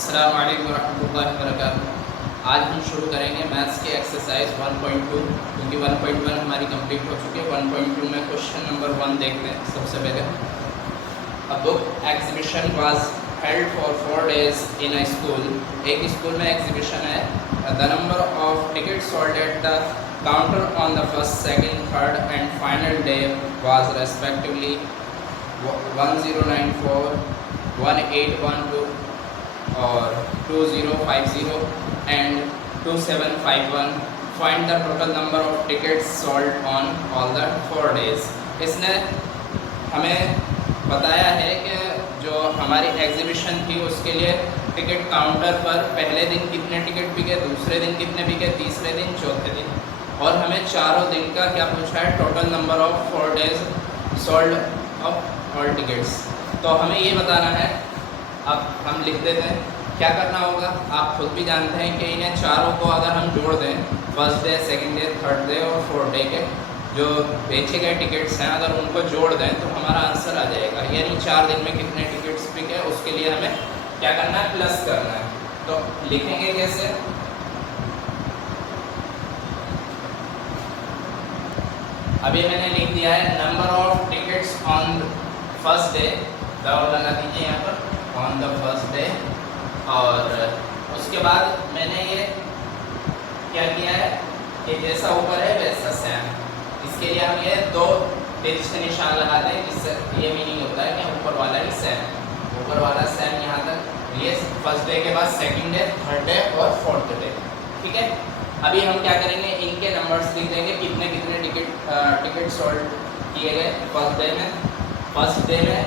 अस्सलाम वालेकुम रहमतुल्लाहि व बरकातुहू। आज हम शुरू करेंगे मैथ्स की एक्सरसाइज 1.2 क्योंकि 1.1 हमारी कंप्लीट हो चुकी है। 1.2 में क्वेश्चन नंबर 1 देखते हैं। सबसे पहले a book exhibition was held for 4 days in a school. एक स्कूल में एग्जीबिशन है। The number of ticket sold at the counter on the first, second, third and final day was respectively 1094, 1812 और 2050 and 2751। Find the total number of tickets sold on all the 4 days। इसने हमें बताया है कि जो हमारी exhibition थी उसके लिए टिकट काउंटर पर पहले दिन कितने टिकट बिके, दूसरे दिन कितने बिके, तीसरे दिन, चौथे दिन, और हमें चारों दिन का क्या पूछा है, total number of 4 days sold off all tickets. तो हमें ये बताना है। अब हम लिख देते हैं। क्या करना होगा, आप खुद भी जानते हैं कि इन्हें चारों को अगर हम जोड़ दें, first day, second day, third day और फोर्थ डे के जो बेचे गए टिकट्स हैं, अगर उनको जोड़ दें तो हमारा आंसर आ जाएगा। यानी 4 दिन में कितने टिकट्स बिके, उसके लिए हमें क्या करना है, प्लस करना है। तो लिखेंगे कैसे, अभी मैंने लिख दिया है number of tickets on first day, दवा लगा दीजिए यहाँ पर, ऑन द फर्स्ट डे। और उसके बाद मैंने ये क्या किया है कि जैसा ऊपर है वैसा सेम। इसके लिए हम ये 2 तिरछे से निशान लगाते हैं, जिससे ये मीनिंग होता है कि ऊपर वाला ही सेम, ऊपर वाला सेम यहाँ तक। ये फर्स्ट डे के बाद सेकंड डे, थर्ड डे और फोर्थ डे। ठीक है, अभी हम क्या करेंगे, इनके नंबर्स लिख देंगे, कितने कितने टिकट सोल्ड किए गए फर्स्ट डे में। फर्स्ट डे में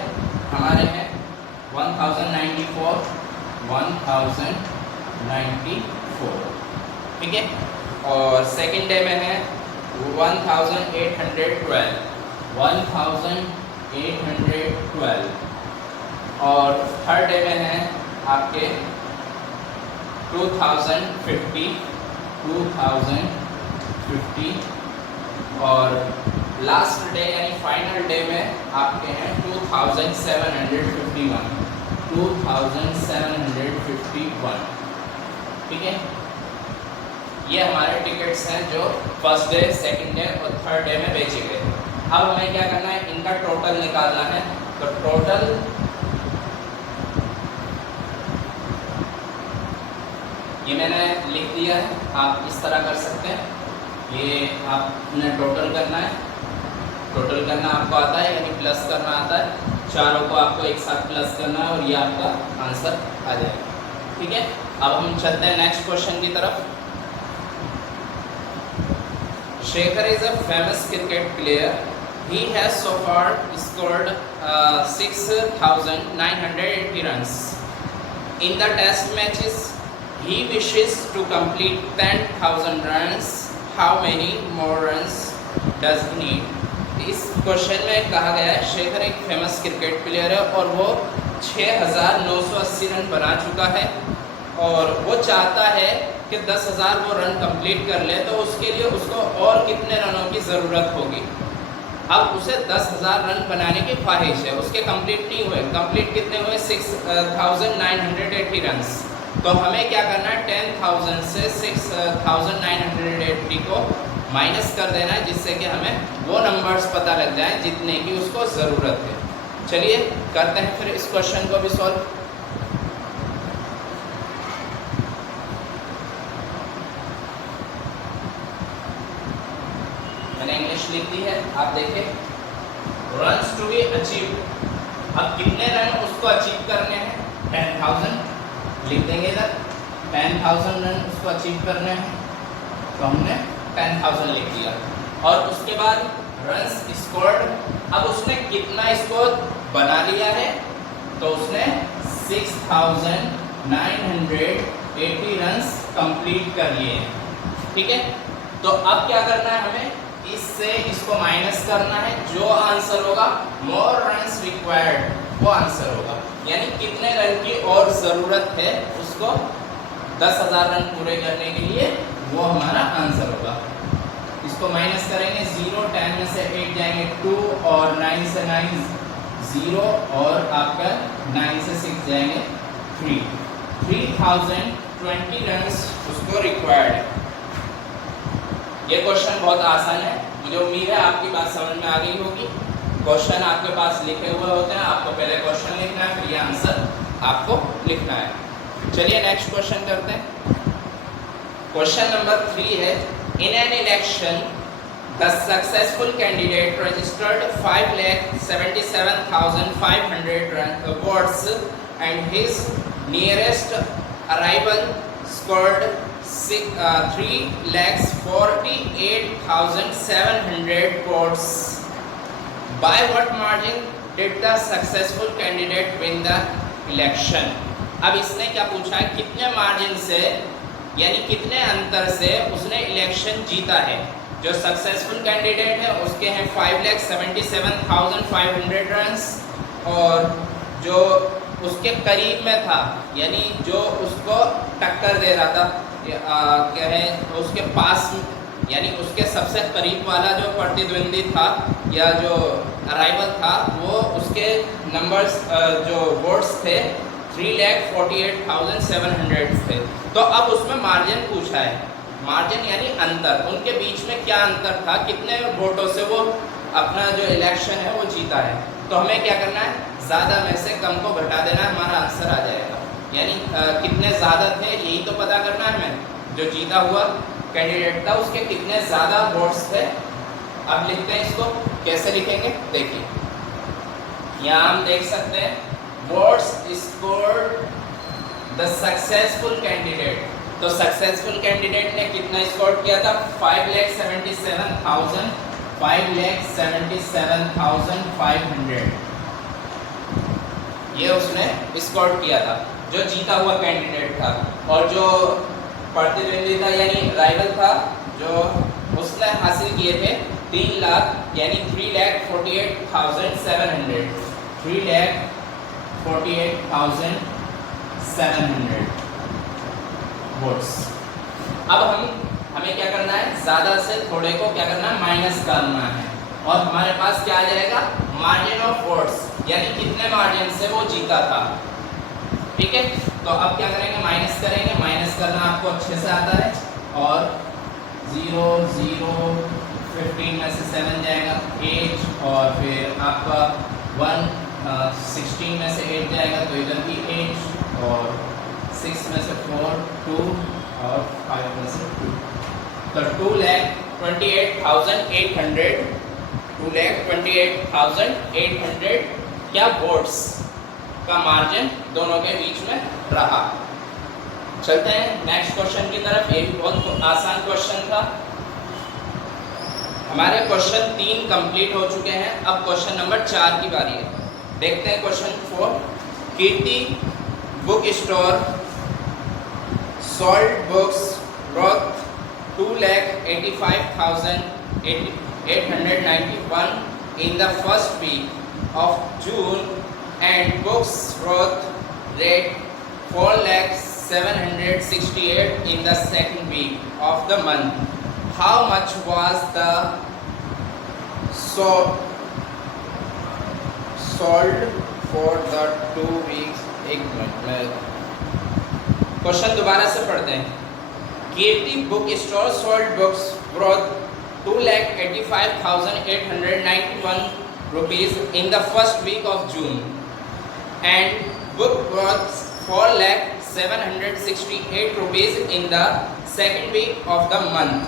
हमारे हैं 1094, 1094, ठीक है। और सेकंड डे में है 1812, 1812। और थर्ड डे में है आपके 2050, 2050। और लास्ट डे यानी फाइनल डे में आपके हैं 2751, 2751। ठीक है, ये हमारे टिकट्स हैं जो फर्स्ट डे, सेकंड डे और थर्ड डे में बेचे गए। अब हमें क्या करना है, इनका टोटल निकालना है। तो टोटल ये मैंने लिख दिया है, आप इस तरह कर सकते हैं। ये आपने टोटल करना है, टोटल करना आपको आता है, यानी प्लस करना आता है। चारों को आपको एक साथ प्लस करना है और ये आपका आंसर आ जाएगा। ठीक है, अब हम चलते हैं नेक्स्ट क्वेश्चन की तरफ। Shekhar is a famous cricket player. He has so far scored 6,980 runs. In the test matches, he wishes to complete 10,000 runs. How many more runs does he need? इस क्वेश्चन में कहा गया है शेखर एक फेमस क्रिकेट प्लेयर है और वो 6,980 run बना चुका है और वो चाहता है कि 10,000 वो रन कंप्लीट कर ले। तो उसके लिए उसको और कितने रनों की ज़रूरत होगी। अब उसे 10,000 रन बनाने की ख्वाहिश है, उसके कंप्लीट नहीं हुए। कंप्लीट कितने हुए, 6,980 रन। तो हमें क्या करना है, 10,000 से 6,980 को माइनस कर देना है, जिससे कि हमें वो नंबर्स पता लग जाए जितने की उसको ज़रूरत है। चलिए करते हैं फिर इस क्वेश्चन को भी सॉल्व। मैंने इंग्लिश लिख दी है, आप देखिए। रन्स टू बी अचीव, अब कितने रन उसको अचीव करने हैं, 10,000 लिख देंगे इधर। 10,000 रन उसको अचीव करने हैं, तो हमने 10,000 लिख दिया। और उसके बाद रन्स स्कोर्ड, अब उसने कितना स्कोर बना लिया है, तो उसने 6,980 रन्स कंप्लीट कर लिए हैं। ठीक है, तो अब क्या करना है, हमें इससे इसको माइनस करना है। जो आंसर होगा, मोर रन्स रिक्वायर्ड, वो आंसर होगा। यानी कितने रन की और ज़रूरत है उसको 10,000 रन पूरे करने के लिए, वो हमारा आंसर होगा। इसको माइनस करेंगे, 0, 10 में से 8 जाएंगे 2 और 9 से 9 0 और आपका 9 से 6 जाएंगे 3। 3020 रन्स उसको रिक्वायर्ड है। ये क्वेश्चन बहुत आसान है, मुझे उम्मीद है आपकी बात समझ में आ गई होगी। क्वेश्चन आपके पास लिखे हुए होते हैं, आपको पहले क्वेश्चन लिखना है, फिर ये आंसर आपको लिखना है। चलिए नेक्स्ट क्वेश्चन करते हैं। क्वेश्चन नंबर 3 है, in an election the successful candidate registered 5,77,500 votes and his nearest arrival scored 3,48,700 votes. By what margin did the successful candidate win the election? अब इसने क्या पूछा है, कितने मार्जिन से यानी कितने अंतर से उसने इलेक्शन जीता है। जो सक्सेसफुल कैंडिडेट है उसके हैं 5,77,500 रन्स, और जो उसके करीब में था यानी जो उसको टक्कर दे रहा था, क्या है उसके पास यानी उसके सबसे करीब वाला जो प्रतिद्वंदी था या जो अराइवल था, वो उसके नंबर्स जो वोट्स थे 3,48,700 थे। तो अब उसमें मार्जिन पूछा है, मार्जिन यानी अंतर, उनके बीच में क्या अंतर था, कितने वोटों से वो अपना जो इलेक्शन है वो जीता है। तो हमें क्या करना है, ज़्यादा में से कम को घटा देना है, हमारा आंसर आ जाएगा। यानी कितने ज़्यादा थे यही तो पता करना है हमें। जो जीता हुआ कैंडिडेट था उसके कितने ज़्यादा वोट्स थे। अब लिखते हैं इसको, कैसे लिखेंगे देखिए, यहाँ हम देख सकते हैं votes scored the successful candidate. तो सक्सेसफुल कैंडिडेट ने कितना स्कोर किया था, 5,77,500 ये उसने स्कोर किया था, जो जीता हुआ कैंडिडेट था। और जो प्रतिद्वंदी था यानी राइवल था, जो उसने हासिल किए थे 3 लाख यानी 3,48,700 3,48,700 वोट्स। अब हमें क्या करना है, ज़्यादा से थोड़े को क्या करना है, माइनस करना है, और हमारे पास क्या आ जाएगा, मार्जिन ऑफ वोट्स यानी कितने मार्जिन से वो जीता था। ठीक है, तो अब क्या करेंगे, माइनस करेंगे। माइनस करना आपको अच्छे से आता है, और 0 0 15 में से 7 जाएगा 8, और फिर आपका 1 16 में से 8 जाएगा, तो इधर भी 8, और 6 में से 4 2, और 5 में से 2, तो 2,28,800 क्या वोट्स का मार्जिन दोनों के बीच में रहा। चलते हैं नेक्स्ट क्वेश्चन की तरफ। ये भी बहुत आसान क्वेश्चन था। हमारे क्वेश्चन 3 कंप्लीट हो चुके हैं, अब क्वेश्चन नंबर 4 की बारी है। देखते हैं question 4। Kirti book store sold books worth 2,85,891 in the first week of June and books worth rate 4,768 in the second week of the month. How much was the sold for the 2 weeks? एक minute में question दोबारा से पढ़ते हैं। Kirti book store sold books worth 2,85,891 rupees in the first week of June and book worth 4,768 rupees in the second week of the month.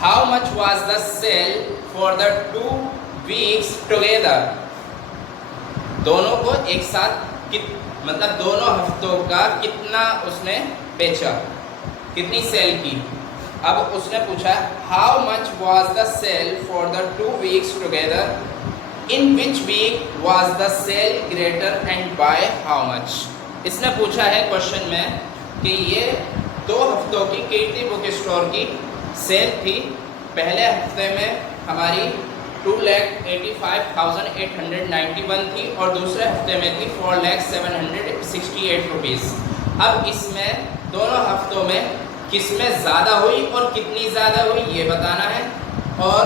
How much was the sale for the 2 weeks together? दोनों को एक साथ मतलब दोनों हफ्तों का कितना उसने बेचा, कितनी सेल की। अब उसने पूछा how much was the sale for the 2 weeks together, in which week was the sale greater and by how much. इसने पूछा है क्वेश्चन में कि ये 2 हफ्तों की कीर्ति बुक स्टोर की सेल थी। पहले हफ्ते में हमारी 2,85,891 थी और दूसरे हफ्ते में थी 4,768 रुपीज़। अब इसमें दोनों हफ्तों में किसमें ज़्यादा हुई और कितनी ज़्यादा हुई ये बताना है, और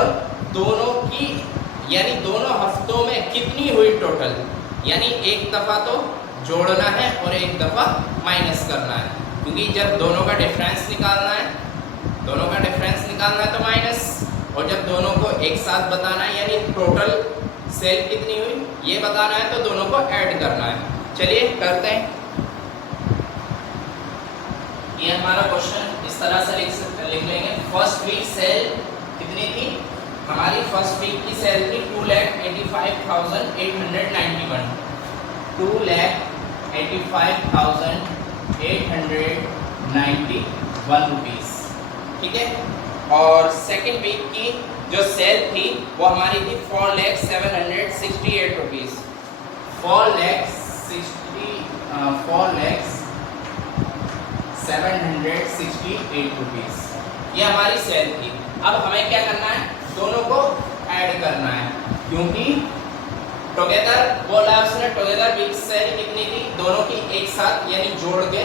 दोनों की यानी दोनों हफ्तों में कितनी हुई टोटल, यानी एक दफ़ा तो जोड़ना है और एक दफ़ा माइनस करना है, क्योंकि जब दोनों का डिफरेंस निकालना है, दोनों का डिफरेंस निकालना है तो माइनस, और जब दोनों को एक साथ बताना है यानी टोटल सेल कितनी हुई ये बताना है तो दोनों को ऐड करना है। चलिए करते हैं। ये हमारा क्वेश्चन इस तरह से लिख लेंगे। फर्स्ट वीक सेल कितनी थी हमारी? फर्स्ट वीक की सेल थी 2,85,891, 2,85,891 रुपीस, ठीक है। और सेकेंड वीक की जो सेल थी वो हमारी थी 4,768 रुपीस, 4,768 रुपीस, ये हमारी सेल थी। अब हमें क्या करना है? दोनों को ऐड करना है, क्योंकि टुगेदर बोला उसने, टुगेदर वीक सेल कितनी थी दोनों की एक साथ यानी जोड़ के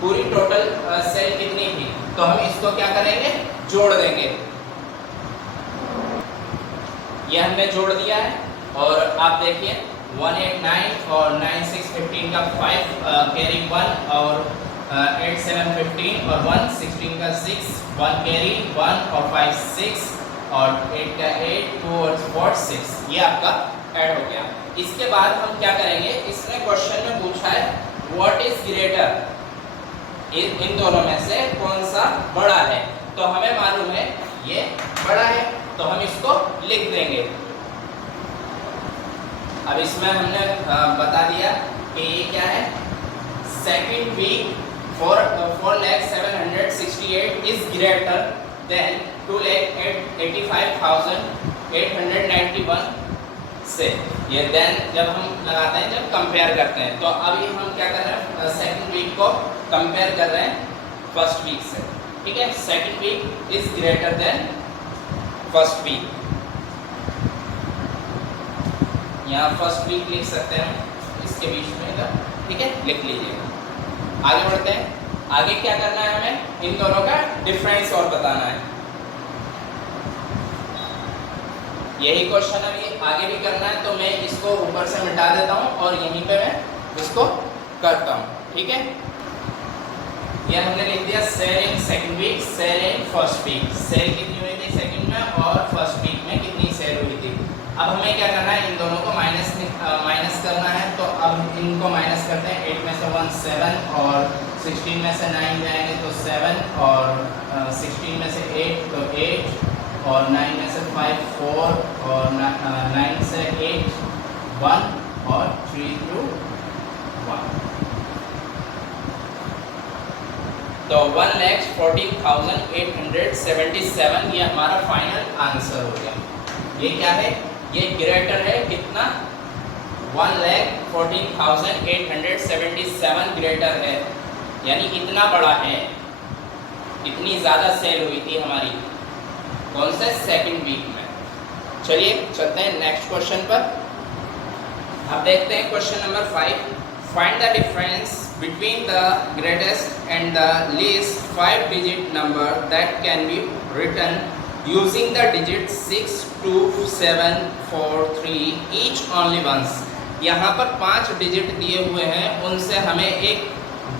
पूरी टोटल सेल कितनी थी, तो हम इसको क्या करेंगे? जोड़ देंगे। ये हमने जोड़ दिया है और आप देखिए 189 और 9615 का 5 कैरी 1 और 8715 और 116 का 6 1 कैरी 1 और 5 6 और 8 का 8 2 और 4 6, ये आपका ऐड हो गया। इसके बाद हम क्या करेंगे? इसने क्वेश्चन में पूछा है व्हाट इज ग्रेटर, इन दोनों में से कौन सा बड़ा है, तो हमें मालूम है ये बड़ा है तो हम इसको लिख देंगे। अब इसमें हमने बता दिया कि ये क्या है, second week 4,768 is greater than 2,85,891 से, ये देन जब हम लगाते हैं जब कंपेयर करते हैं, तो अभी हम क्या कर रहे हैं? सेकेंड वीक को कंपेयर कर रहे हैं फर्स्ट वीक से, ठीक है। Second week is greater than first week, यहाँ फर्स्ट वीक लिख सकते हैं इसके बीच में इधर, ठीक है, लिख लीजिएगा। आगे बढ़ते हैं। आगे क्या करना है? हमें इन दोनों का डिफरेंस और बताना है। यही क्वेश्चन अभी आगे भी करना है, तो मैं इसको ऊपर से मिटा देता हूँ और यहीं पे मैं इसको करता हूँ, ठीक है। ये हमने लिख दिया sale in second week, sale in first week, sale कितनी हुई थी सेकंड में और फर्स्ट वीक में कितनी सेल हुई थी। अब हमें क्या करना है? इन दोनों को माइनस करना है, तो अब इनको माइनस करते हैं। 8 में से 1 7 और 16 में से 9 जाएंगे तो 7 और 16 में से 8 तो 8 और 9 में से 5 4 और 9 से 8 1 और 3 to 1, तो 1,40,877 ये हमारा फाइनल आंसर हो गया। ये क्या है? ये ग्रेटर है कितना? 1,14,877 ग्रेटर है, यानी इतना बड़ा है, इतनी ज़्यादा सेल हुई थी हमारी कौन से? सेकंड वीक में। चलिए चलते हैं नेक्स्ट क्वेश्चन पर। अब देखते हैं question number 5। Find the difference between the greatest and the least 5-digit number that can be written using the digits 6 2 7 4 3 each only once। यहाँ पर 5 डिजिट दिए हुए हैं, उनसे हमें एक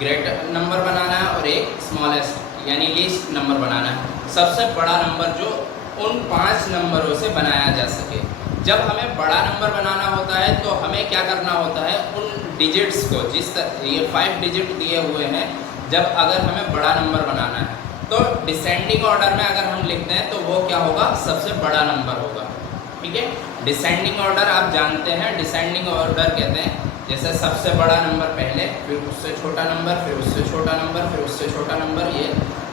ग्रेटर नंबर बनाना है और एक स्मॉलेस्ट यानी लीस्ट नंबर बनाना है, सबसे बड़ा नंबर जो उन 5 नंबरों से बनाया जा सके। जब हमें बड़ा नंबर बनाना होता है तो हमें क्या करना होता है? उन डिजिट्स को, जिस ये 5 डिजिट दिए हुए हैं, जब अगर हमें बड़ा नंबर बनाना है तो डिसेंडिंग ऑर्डर में अगर हम लिखते हैं तो वो क्या होगा? सबसे बड़ा नंबर होगा, ठीक है। डिसेंडिंग ऑर्डर आप जानते हैं, डिसेंडिंग ऑर्डर कहते हैं जैसे सबसे बड़ा नंबर पहले, फिर उससे छोटा नंबर, फिर उससे छोटा नंबर, फिर उससे छोटा नंबर, ये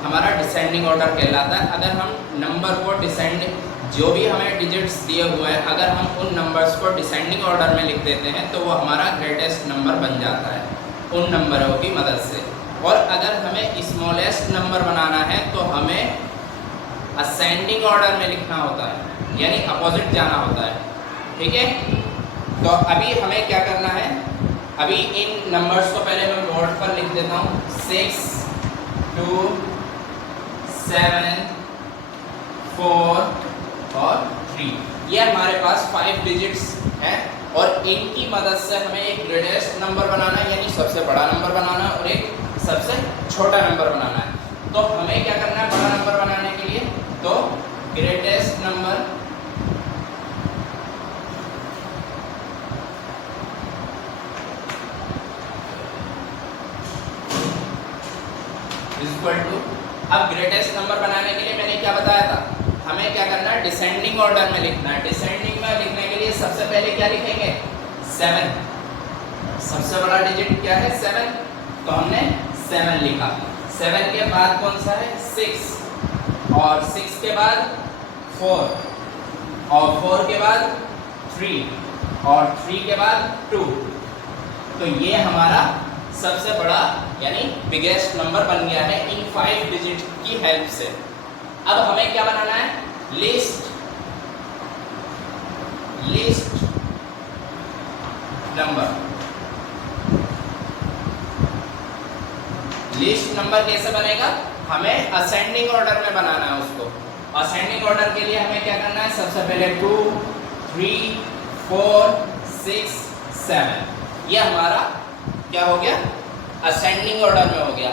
हमारा डिसेंडिंग ऑर्डर कहलाता है। अगर हम नंबर को डिसेंडिंग, जो भी हमें डिजिट्स दिए हुए हैं, अगर हम उन नंबर्स को डिसेंडिंग ऑर्डर में लिख देते हैं तो वो हमारा ग्रेटेस्ट नंबर बन जाता है उन नंबरों की मदद से। और अगर हमें स्मॉलेस्ट नंबर बनाना है तो हमें असेंडिंग ऑर्डर में लिखना होता है, यानी अपोजिट जाना होता है, ठीक है। तो अभी हमें क्या करना है? अभी इन नंबर्स को पहले मैं बोर्ड पर लिख देता हूँ। 6 2 7 4 और 3, ये हमारे पास 5 डिजिट्स हैं और इनकी मदद से हमें एक ग्रेटेस्ट नंबर बनाना है, यानी सबसे बड़ा नंबर बनाना है, और एक सबसे छोटा नंबर बनाना है। तो हमें क्या करना है बड़ा नंबर बनाने के लिए? तो greatest number is equal to, अब ग्रेटेस्ट नंबर बनाने के लिए मैंने क्या बताया था, हमें क्या करना है डिसेंडिंग ऑर्डर में लिखना है। डिसेंडिंग में लिखने के लिए सबसे पहले क्या लिखेंगे? 7। सबसे बड़ा डिजिट क्या है? 7, तो हमने 7 लिखा। 7 के बाद कौन सा है? 6, और 6 के बाद 4, और 4 के बाद 3, और 3 के बाद 2। तो ये हमारा सबसे बड़ा यानी बिगेस्ट नंबर बन गया है इन 5 डिजिट की हेल्प से। अब हमें क्या बनाना है? List number. लिस्ट नंबर कैसे बनेगा? हमें असेंडिंग ऑर्डर में बनाना है उसको। असेंडिंग ऑर्डर के लिए हमें क्या करना है? सबसे पहले 2, 3, 4, 6, 7। ये हमारा क्या हो गया? असेंडिंग ऑर्डर में हो गया।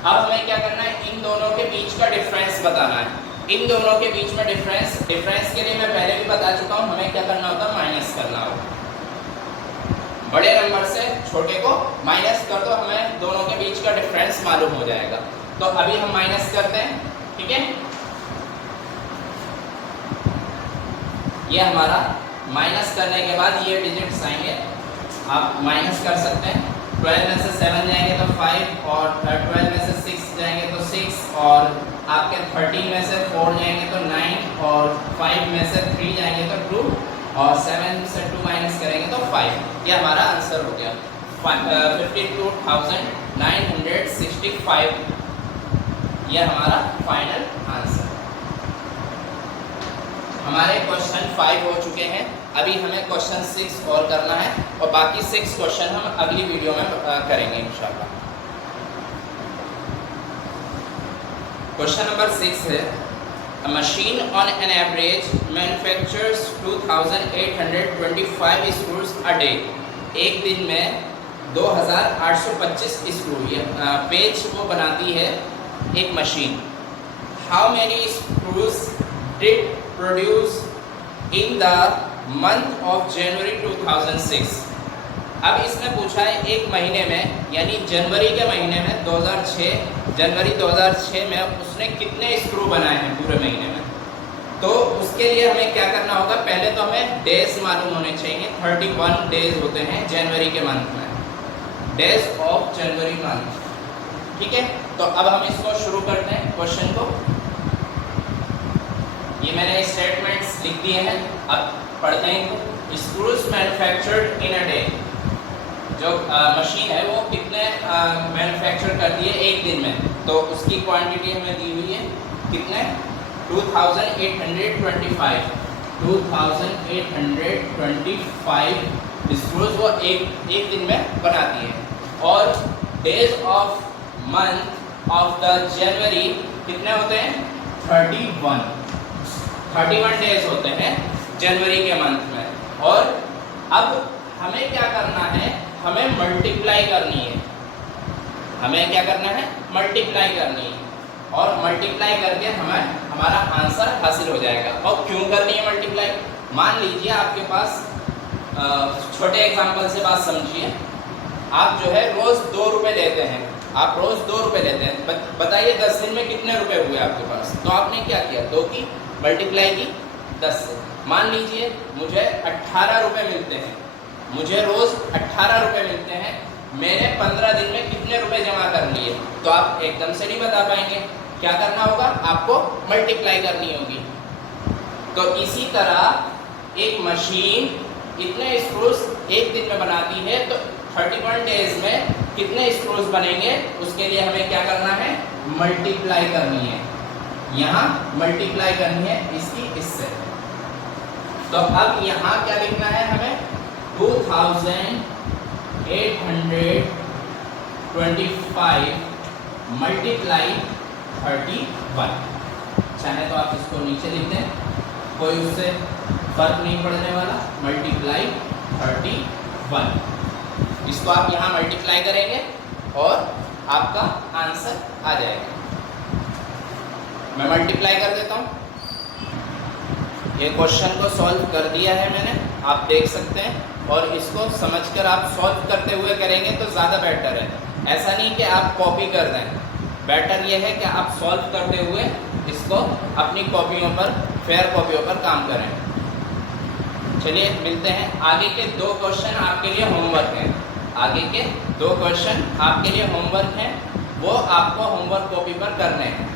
अब हमें क्या करना है? इन दोनों के बीच का डिफरेंस बताना है। इन दोनों के बीच में डिफरेंस के लिए मैं पहले भी बता चुका हूं, हमें क्या करना होता है? माइनस करना होगा। बड़े नंबर से छोटे को माइनस कर दो, हमें दोनों के बीच का डिफरेंस मालूम हो जाएगा। तो अभी हम माइनस करते हैं, ठीक है? ये हमारा माइनस करने के बाद ये डिजिट्स आएंगे, आप माइनस कर सकते हैं। 12 में से 7 जाएंगे तो 5, और 12 में से 6 जाएंगे तो 6, और आपके 13 में से 4 जाएंगे तो 9, और 5 में से 3 जाएंगे तो 2, और 7 से 2 माइनस करेंगे तो 5। ये हमारा आंसर हो गया 52,965। ये हमारा फाइनल आंसर। हमारे क्वेश्चन 5 हो चुके हैं, अभी हमें क्वेश्चन 6 और करना है, और बाकी 6 क्वेश्चन हम अगली वीडियो में करेंगे इंशाल्लाह। क्वेश्चन नंबर 6 है, A machine on an average manufactures 2,825 screws a day. एक दिन में 2,825 स्क्रू पेज वो बनाती है एक machine. How many screws did produce in the month of January 2006? अब इसमें पूछा है एक महीने में, यानी जनवरी के महीने में जनवरी 2006 में उसने कितने स्क्रू बनाए हैं पूरे महीने में। तो उसके लिए हमें क्या करना होगा? पहले तो हमें डेज मालूम होने चाहिए। 31 डेज होते हैं जनवरी के मंथ में, डेज ऑफ जनवरी मंथ, ठीक है? तो अब हम इसको शुरू करते हैं क्वेश्चन को। ये मैंने स्टेटमेंट्स लिख दिए हैं, अब पढ़ते हैं इनको। Screws manufactured in a day, जो मशीन है वो कितने मैन्युफैक्चर करती है एक दिन में, तो उसकी क्वांटिटी हमें दी हुई है कितने? 2,825 स्क्रूज वो एक दिन में बनाती है। और days of month of the January कितने होते हैं? 31 डेज होते हैं जनवरी के मंथ में। और अब हमें क्या करना है? हमें मल्टीप्लाई करनी है। हमें क्या करना है? मल्टीप्लाई करनी है, और मल्टीप्लाई करके हमें हमारा आंसर हासिल हो जाएगा। और क्यों करनी है मल्टीप्लाई? मान लीजिए आपके पास छोटे एग्जांपल से बात समझिए। आप जो है रोज 2 रुपए लेते हैं, आप रोज 2 रुपए लेते हैं। बताइए 10 दिन में कितने रुपए हुए आपके पास? तो आपने क्या किया? 2 की मल्टीप्लाई की 10 से। मान लीजिए मुझे 18 रुपए मिलते हैं, मुझे रोज 18 रुपए मिलते हैं, मैंने 15 दिन में कितने रुपए जमा कर लिए? तो आप एकदम से नहीं बता पाएंगे। क्या करना होगा? आपको मल्टीप्लाई करनी होगी। तो इसी तरह एक मशीन इतने स्क्रूज एक दिन में बनाती है, तो 31 डेज में कितने स्क्रूज बनेंगे? उसके लिए हमें क्या करना है? मल्टीप्लाई करनी है। यहाँ मल्टीप्लाई करनी है इसकी इससे। तो अब यहाँ क्या लिखना है हमें? 2,825 मल्टीप्लाई 31। चाहे तो आप इसको नीचे लिख दें, कोई उससे फर्क नहीं पड़ने वाला। मल्टीप्लाई 31। इसको आप यहाँ मल्टीप्लाई करेंगे और आपका आंसर आ जाएगा। मैं मल्टीप्लाई कर देता हूँ। ये क्वेश्चन को सॉल्व कर दिया है मैंने, आप देख सकते हैं, और इसको समझकर आप सॉल्व करते हुए करेंगे तो ज़्यादा बेटर है। ऐसा नहीं कि आप कॉपी कर दें, बेटर ये है कि आप सॉल्व करते हुए इसको अपनी कॉपियों पर, फेयर कॉपियों पर काम करें। चलिए मिलते हैं। आगे के 2 क्वेश्चन आपके लिए होमवर्क हैं। आगे के 2 क्वेश्चन आपके लिए होमवर्क हैं, वो आपको होमवर्क कॉपी पर करने हैं।